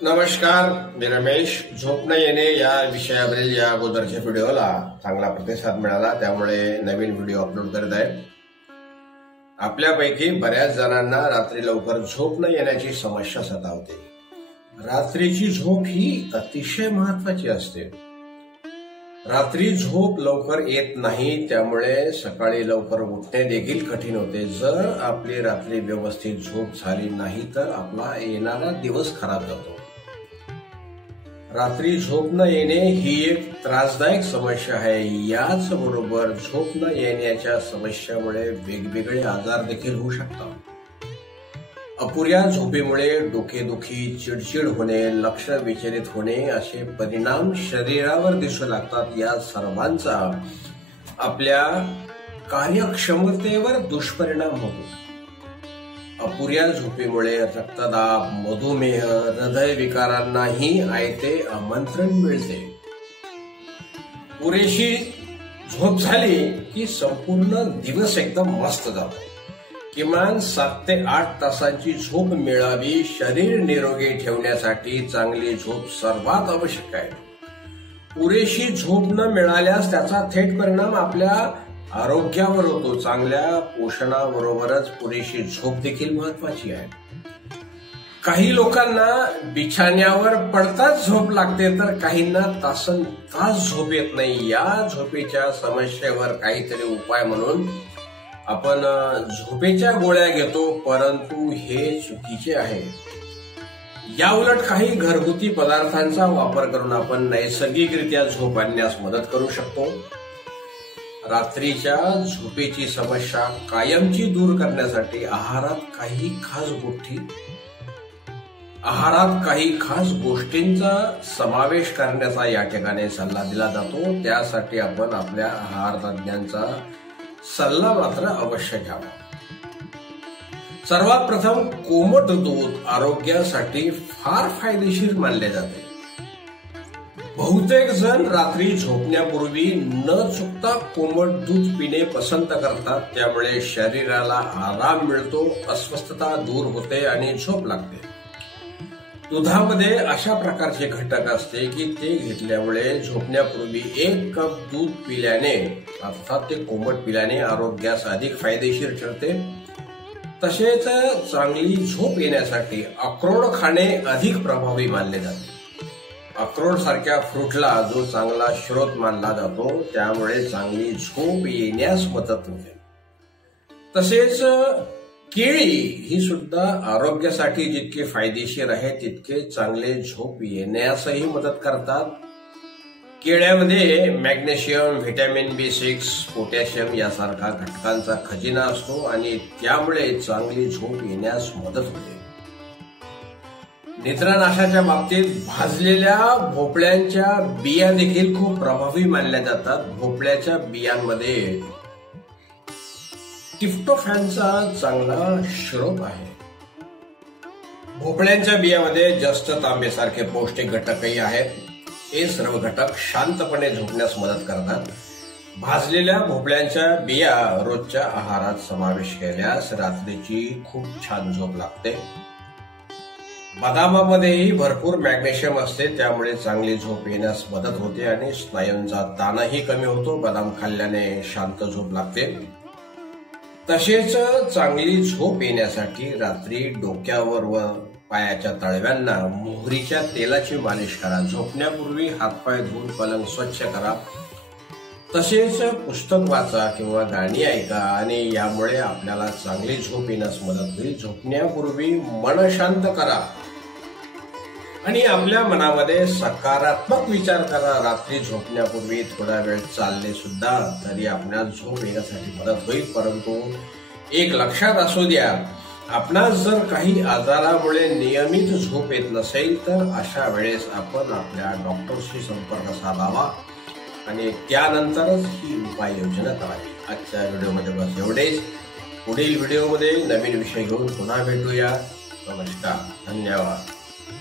नमस्कार, मी रमेश. झोप न येणे या विषयावरील या अगोदरच्या व्हिडिओला चांगला प्रतिसाद मिळाला, त्यामुळे नवीन व्हिडिओ अपलोड करत आहे. आपल्यापैकी बऱ्याच जणांना रात्री लवकर झोप न येण्याची समस्या सतावते. रात्रीची झोप ही अतिशय महत्वाची असते. रात्री झोप लवकर येत नाही, त्यामुळे सकाळी लवकर उठणे देखील कठीण होते. जर आपली रात्री व्यवस्थित झोप झाली नाही तर आपला येणारा दिवस खराब जातो. रात्री झोप न येणे ही एक त्रासदायक समस्या आहे. याच बरोबर झोप न येण्याच्या समस्यामुळे वेगवेगळे आजार देखील होऊ शकतात. अपुऱ्या झोपेमुळे डोकेदुखी, चिडचिड होणे, लक्ष विचलित होणे असे परिणाम शरीरावर दिसू लागतात. या सर्वांचा आपल्या कार्यक्षमतेवर दुष्परिणाम होतो. अपुऱ्या झोपेमुळे रक्तदाब, मधुमेह, हृदयविकारांनाही आयते आमंत्रण मिळते. पुरेशी झोप झाली की संपूर्ण दिवस एकदम मस्त जातो. किमान 7 ते 8 तासांची झोप मिळावी. शरीर निरोगी ठेवण्यासाठी चांगली झोप सर्वात आवश्यक आहे. पुरेशी झोप न मिळाल्यास त्याचा थेट परिणाम आपल्या आरोग्यावर होतो. चांगल्या पोषणाबरोबरच पुरेशी झोप देखील महत्वाची आहे. काही लोकांना बिछाण्यावर पडताच झोप लागते, तर काहींना तासनतास झोप येत नाही. या झोपेच्या समस्येवर काहीतरी उपाय म्हणून आपण झोपेच्या गोळ्या घेतो, परंतु हे चुकीचे आहे. या उलट काही घरगुती पदार्थांचा वापर करून आपण नैसर्गिकरित्या झोप आणण्यास मदत करू शकतो. रात्रीच्या झोपेची समस्या कायमची दूर करण्यासाठी आहारात काही खास गोष्टींचा समावेश करण्याचा या ठिकाणी सल्ला दिला जातो. त्यासाठी आपण आपल्या आहार तज्ञांचा सल्ला मात्र अवश्य घ्यावा. सर्वात प्रथम, कोमट दूध आरोग्यासाठी फार फायदेशीर मानले जाते. बहुतेक जण रात्री झोपण्यापूर्वी न चुकता कोमट दूध पिणे पसंत करतात. त्यामुळे शरीराला आराम मिळतो, अस्वस्थता दूर होते आणि झोप लागते. दुधामध्ये अशा प्रकारचे घटक असते की ते घेतल्यामुळे झोपण्यापूर्वी 1 कप दूध पिल्याने, अर्थात ते कोमट पिल्याने आरोग्यास अधिक फायदेशीर ठरते. तसेच चांगली झोप येण्यासाठी अक्रोड खाणे अधिक प्रभावी मानले जाते. अक्रोड सारख्या फ्रूटला जो चांगला स्रोत मानला जातो, त्यामुळे चांगली झोप येण्यास मदत होते. तसेच केळी ही सुद्धा आरोग्यासाठी जितके फायदेशीर आहे तितके चांगले झोप येण्यासही मदत करतात. केळ्यामध्ये मॅग्नेशियम, व्हिटॅमिन B6, पोटॅशियम यासारखा घटकांचा खजिना असतो आणि त्यामुळे चांगली झोप येण्यास मदत होते. निद्रानाशाच्या बाबतीत भाजलेल्या भोपळ्यांच्या बिया देखील खूप प्रभावी मानल्या जातात. भोपळ्याच्या बियांमध्ये ट्रिप्टोफॅनचा चांगला स्रोत आहे. भोपळ्यांच्या बियामध्ये जस्त तांबेसारखे पौष्टिक घटकही आहेत. हे सर्व घटक शांतपणे झोपण्यास मदत करतात. भाजलेल्या भोपळ्यांच्या बिया रोजच्या आहारात समावेश केल्यास रात्रीची खूप छान झोप लागते. बदामामध्येही भरपूर मॅग्नेशियम असते, त्यामुळे चांगली झोप येण्यास मदत होते आणि स्नायूंचा ताणही कमी होतो. बदाम खाल्ल्याने शांत झोप लागते. तसेच चांगली झोप येण्यासाठी रात्री डोक्यावर व पायाच्या तळव्यांना मोहरीच्या तेलाची मालिश करा. झोपण्यापूर्वी हातपाय धुवून पलंग स्वच्छ करा. तसेच पुस्तक वाचा किंवा गाणी ऐका आणि यामुळे आपल्याला चांगली झोप येण्यास मदत होईल. झोपण्यापूर्वी मन शांत करा आणि आपल्या मनामध्ये सकारात्मक विचार करा. रात्री झोपण्यापूर्वी थोडा वेळ चालले सुद्धा तरी आपल्याला झोप येण्यासाठी मदत होईल. परंतु एक लक्षात असू द्या, आपणास जर काही आजारामुळे नियमित झोप येत नसेल तर अशा वेळेस आपण आपल्या डॉक्टरशी संपर्क साधावा आणि त्यानंतरच ही उपाययोजना करावी. आजच्या व्हिडिओमध्ये बस एवढेच. पुढील व्हिडिओमध्ये नवीन विषय घेऊन पुन्हा भेटूया. नमस्कार, धन्यवाद.